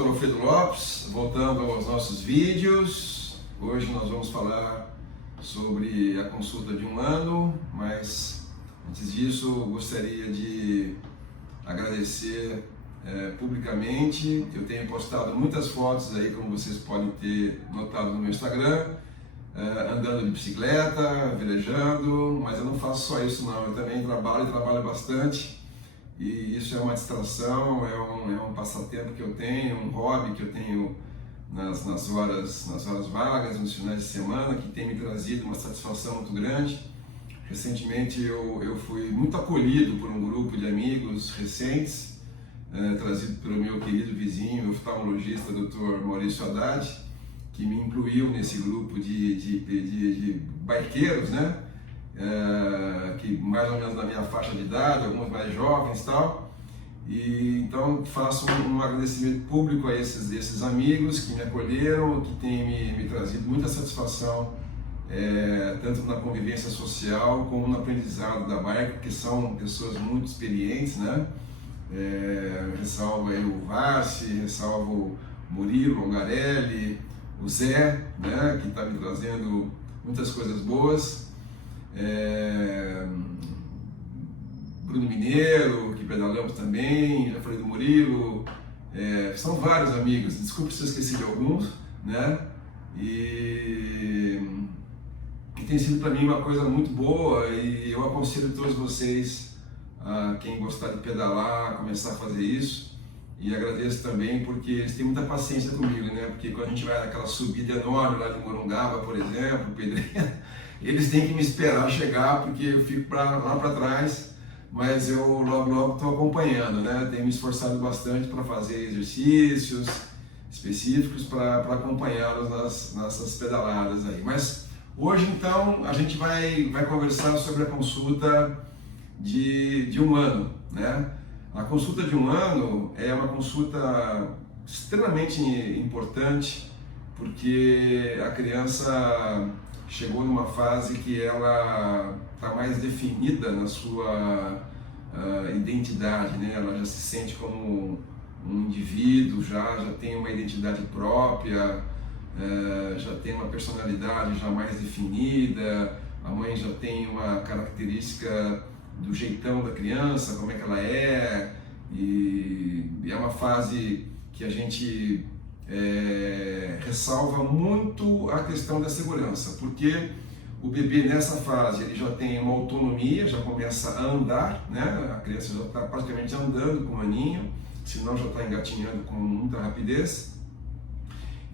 Dr. Alfredo Lopes, voltando aos nossos vídeos. Hoje nós vamos falar sobre a consulta de 1 ano, mas antes disso gostaria de agradecer publicamente. Eu tenho postado muitas fotos aí, como vocês podem ter notado no meu Instagram, andando de bicicleta, velejando, mas eu não faço só isso não, eu também trabalho bastante. E isso é uma distração, é um passatempo que eu tenho, um hobby que eu tenho nas horas vagas, nos finais de semana, que tem me trazido uma satisfação muito grande. Recentemente eu fui muito acolhido por um grupo de amigos recentes, trazido pelo meu querido vizinho, oftalmologista, Dr. Maurício Haddad, que me incluiu nesse grupo de bikeiros, né? Que mais ou menos na minha faixa de idade, alguns mais jovens e tal. E então faço um agradecimento público a esses amigos que me acolheram, que têm me trazido muita satisfação, tanto na convivência social como no aprendizado da bike, que são pessoas muito experientes, né? Ressalvo aí o Vassi, ressalvo o Murilo Longarelli, o Zé, né? Que está me trazendo muitas coisas boas. Bruno Mineiro, que pedalamos também, já falei do Murilo, são vários amigos, desculpe se eu esqueci de alguns, né? E tem sido para mim uma coisa muito boa, e eu aconselho todos vocês, quem gostar de pedalar, a começar a fazer isso. E agradeço também porque eles têm muita paciência comigo, né? Porque quando a gente vai naquela subida enorme lá de Morungaba, por exemplo, Pedreira, eles têm que me esperar chegar, porque eu fico lá para trás, mas eu logo estou acompanhando, né? Tenho me esforçado bastante para fazer exercícios específicos para acompanhá-los nessas pedaladas aí. Mas hoje, então, a gente vai conversar sobre a consulta de 1 ano, né? A consulta de 1 ano é uma consulta extremamente importante, porque a criança chegou numa fase que ela está mais definida na sua identidade, né? Ela já se sente como um indivíduo, já tem uma identidade própria, já tem uma personalidade já mais definida, a mãe já tem uma característica do jeitão da criança, como é que ela é, e é uma fase que a gente ressalva muito a questão da segurança, porque o bebê nessa fase ele já tem uma autonomia, já começa a andar, né? A criança já está praticamente andando com o aninho, senão já está engatinhando com muita rapidez.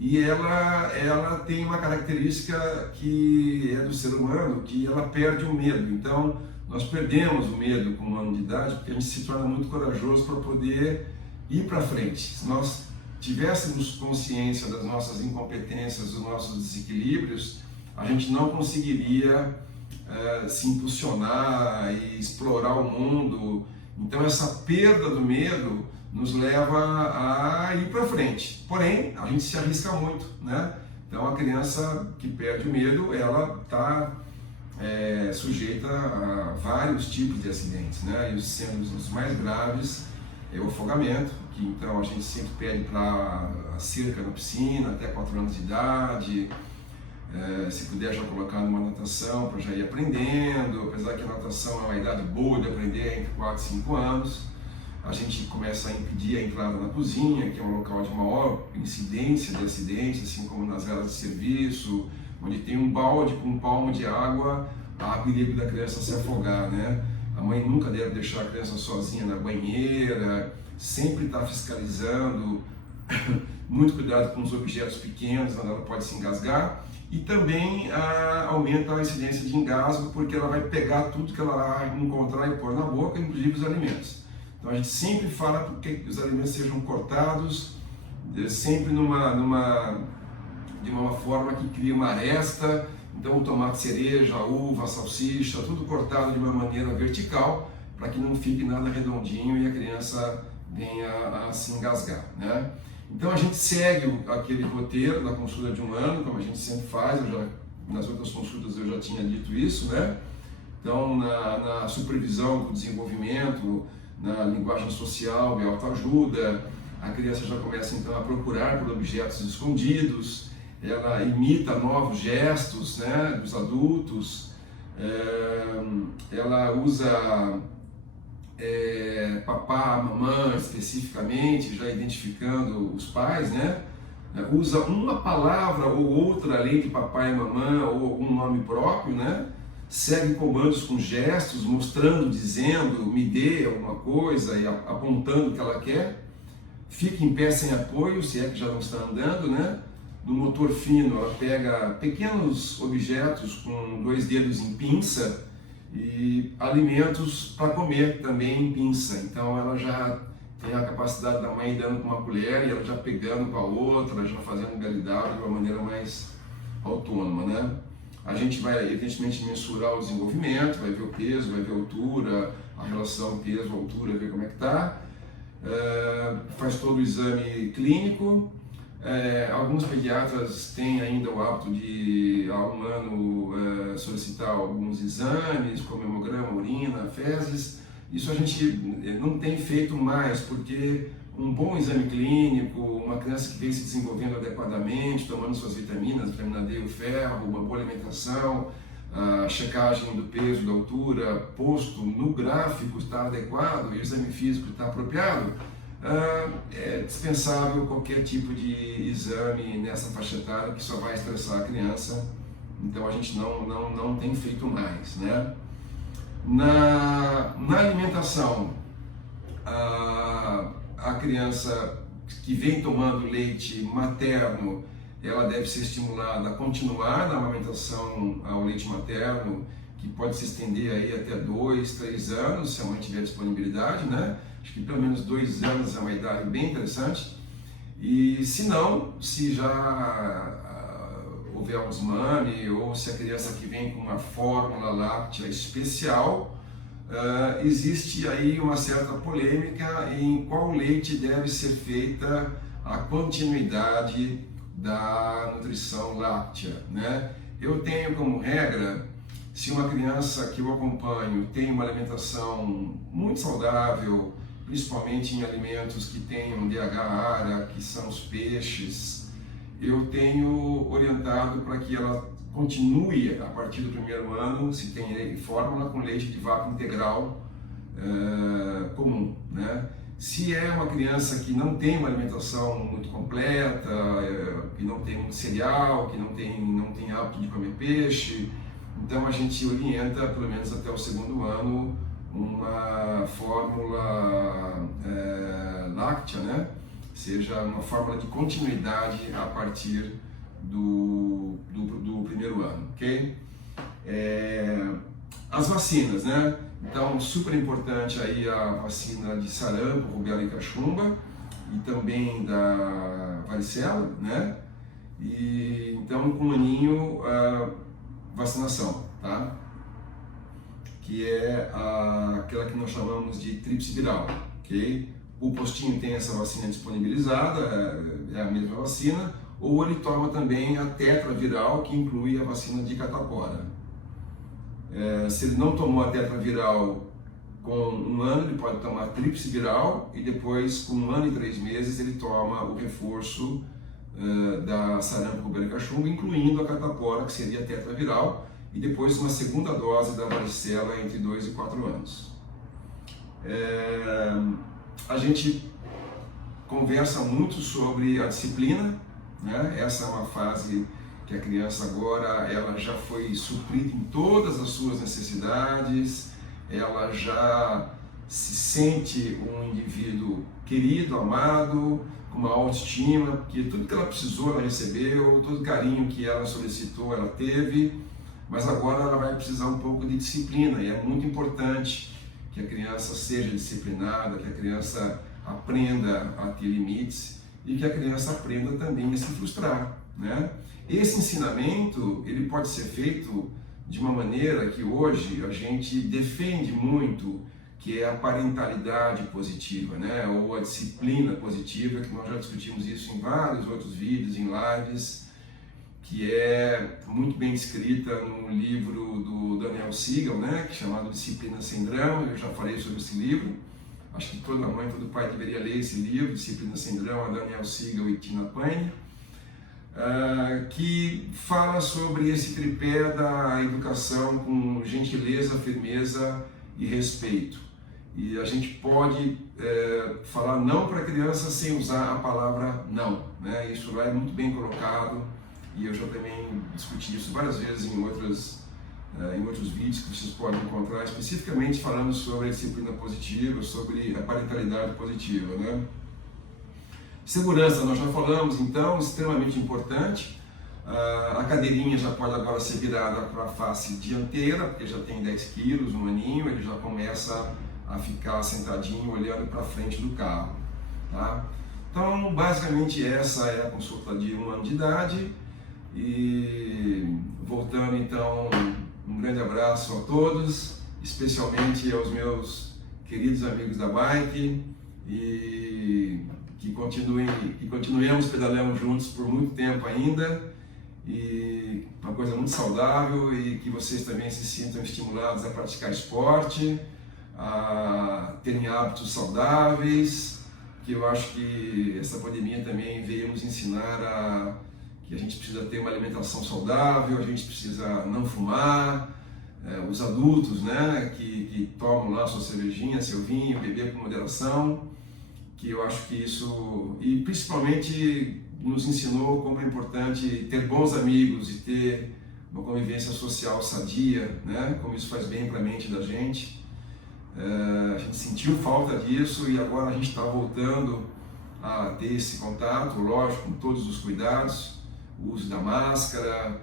E ela tem uma característica que é do ser humano, que ela perde o medo. Então, nós perdemos o medo com 1 ano de idade, porque a gente se torna muito corajoso para poder ir para frente. Se nós tivéssemos consciência das nossas incompetências, dos nossos desequilíbrios, a gente não conseguiria se impulsionar e explorar o mundo. Então essa perda do medo nos leva a ir para frente. Porém, a gente se arrisca muito, né? Então a criança que perde o medo, ela está sujeita a vários tipos de acidentes, né? E sendo os mais graves é o afogamento, que então a gente sempre pede para a cerca na piscina até 4 anos de idade, se puder já colocar numa natação para já ir aprendendo, apesar que a natação é uma idade boa de aprender, entre 4 e 5 anos. A gente começa a impedir a entrada na cozinha, que é um local de maior incidência de acidentes, assim como nas áreas de serviço, onde tem um balde com um palmo de água, há perigo da criança se afogar, né? A mãe nunca deve deixar a criança sozinha na banheira, sempre está fiscalizando, muito cuidado com os objetos pequenos, onde ela pode se engasgar, e também aumenta a incidência de engasgo, porque ela vai pegar tudo que ela encontrar e pôr na boca, inclusive os alimentos. Então a gente sempre fala para que os alimentos sejam cortados, sempre de uma forma que cria uma aresta. Então o tomate cereja, a uva, a salsicha, tudo cortado de uma maneira vertical, para que não fique nada redondinho e a criança venha a se engasgar, né? Então a gente segue aquele roteiro da consulta de 1 ano, como a gente sempre faz. Nas outras consultas eu já tinha dito isso, né? Então na supervisão do desenvolvimento, na linguagem social e autoajuda, a criança já começa então a procurar por objetos escondidos, ela imita novos gestos, né, dos adultos, ela usa papá, mamãe especificamente, já identificando os pais, né? Usa uma palavra ou outra além de papai e mamãe ou algum nome próprio, né? Segue comandos com gestos, mostrando, dizendo, me dê alguma coisa e apontando o que ela quer. Fica em pé sem apoio, se é que já não está andando, né? No motor fino, ela pega pequenos objetos com 2 dedos em pinça e alimentos para comer também em pinça. Então ela já tem a capacidade da mãe dando com uma colher e ela já pegando com a outra, já fazendo galidade de uma maneira mais autônoma, né? A gente vai evidentemente mensurar o desenvolvimento, vai ver o peso, vai ver a altura, a relação peso-altura, ver como é que está. Faz todo o exame clínico. Alguns pediatras têm ainda o hábito de, há um ano, solicitar alguns exames, como hemograma, urina, fezes. Isso a gente não tem feito mais, porque um bom exame clínico, uma criança que vem se desenvolvendo adequadamente, tomando suas vitaminas, vitamina D, o ferro, uma boa alimentação, a checagem do peso, da altura, posto no gráfico está adequado e o exame físico está apropriado, é dispensável qualquer tipo de exame nessa faixa etária que só vai estressar a criança. Então a gente não tem feito mais, né? Na alimentação, a criança que vem tomando leite materno, ela deve ser estimulada a continuar na amamentação ao leite materno, que pode se estender aí até 2, 3 anos, se a mãe tiver disponibilidade, né? Acho que pelo menos 2 anos é uma idade bem interessante. E se não, se já houver um desmame ou se a criança que vem com uma fórmula láctea especial, existe aí uma certa polêmica em qual leite deve ser feita a continuidade da nutrição láctea, né? Eu tenho como regra, se uma criança que eu acompanho tem uma alimentação muito saudável, principalmente em alimentos que tenham DH área, que são os peixes, eu tenho orientado para que ela continue a partir do 1º ano, se tem fórmula, com leite de vaca integral comum, né? Se é uma criança que não tem uma alimentação muito completa, que não tem muito cereal, que não tem hábito de comer peixe, então a gente orienta, pelo menos até o 2º ano, uma fórmula láctea, né? Seja uma fórmula de continuidade a partir do 1º ano, ok? As vacinas, né? Então, super importante aí a vacina de sarampo, rubéola e cachumba, e também da varicela, né? E então, com um aninho, vacinação, tá? Que é aquela que nós chamamos de tríplice viral, ok? O postinho tem essa vacina disponibilizada, é a mesma vacina, ou ele toma também a tetraviral, que inclui a vacina de catapora. Se ele não tomou a tetraviral com 1 ano, ele pode tomar a tríplice viral e depois, com 1 ano e 3 meses, ele toma o reforço da sarampo, rubéola e cachumba, incluindo a catapora, que seria a tetraviral, e depois uma segunda dose da varicela entre 2 e 4 anos. A gente conversa muito sobre a disciplina, né? Essa é uma fase que a criança agora ela já foi suprida em todas as suas necessidades, ela já se sente um indivíduo querido, amado, com uma autoestima, porque tudo que ela precisou ela recebeu, todo carinho que ela solicitou ela teve, mas agora ela vai precisar um pouco de disciplina e é muito importante que a criança seja disciplinada, que a criança aprenda a ter limites e que a criança aprenda também a se frustrar, né? Esse ensinamento ele pode ser feito de uma maneira que hoje a gente defende muito, que é a parentalidade positiva, né? Ou a disciplina positiva, que nós já discutimos isso em vários outros vídeos, em lives, que é muito bem descrita no livro do Daniel Siegel, né? Que é chamado Disciplina Sem Drama. Eu já falei sobre esse livro Acho que toda mãe, todo pai deveria ler esse livro, Disciplina Sem Drama, Daniel Siegel e Tina Payne, que fala sobre esse tripé da educação com gentileza, firmeza e respeito. E a gente pode falar não para a criança sem usar a palavra não, né? Isso lá é muito bem colocado e eu já também discuti isso várias vezes em outros vídeos que vocês podem encontrar, especificamente falando sobre a disciplina positiva, sobre a parentalidade positiva, né? Segurança, nós já falamos, então, extremamente importante. A cadeirinha já pode agora ser virada para a face dianteira, porque já tem 10 quilos, um aninho, ele já começa a ficar sentadinho, olhando para frente do carro. Tá? Então, basicamente, essa é a consulta de 1 ano de idade. E voltando, então, um grande abraço a todos, especialmente aos meus queridos amigos da bike, e que continuemos pedalando juntos por muito tempo ainda, e uma coisa muito saudável, e que vocês também se sintam estimulados a praticar esporte, a terem hábitos saudáveis, que eu acho que essa pandemia também veio nos ensinar que a gente precisa ter uma alimentação saudável, a gente precisa não fumar, os adultos, né, que tomam lá sua cervejinha, seu vinho, beber com moderação, que eu acho que isso, e principalmente nos ensinou como é importante ter bons amigos e ter uma convivência social sadia, né, como isso faz bem para a mente da gente. A gente sentiu falta disso e agora a gente está voltando a ter esse contato, lógico, com todos os cuidados, o uso da máscara,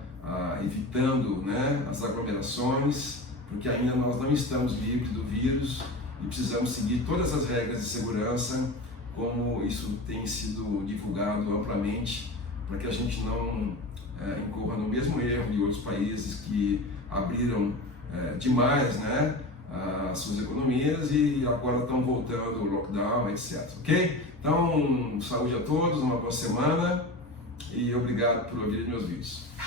evitando, né, as aglomerações, porque ainda nós não estamos livres do vírus e precisamos seguir todas as regras de segurança, como isso tem sido divulgado amplamente, para que a gente não incorra no mesmo erro de outros países que abriram demais, né, as suas economias e agora estão voltando o lockdown, etc. Ok? Então, saúde a todos, uma boa semana e obrigado por ouvir meus vídeos.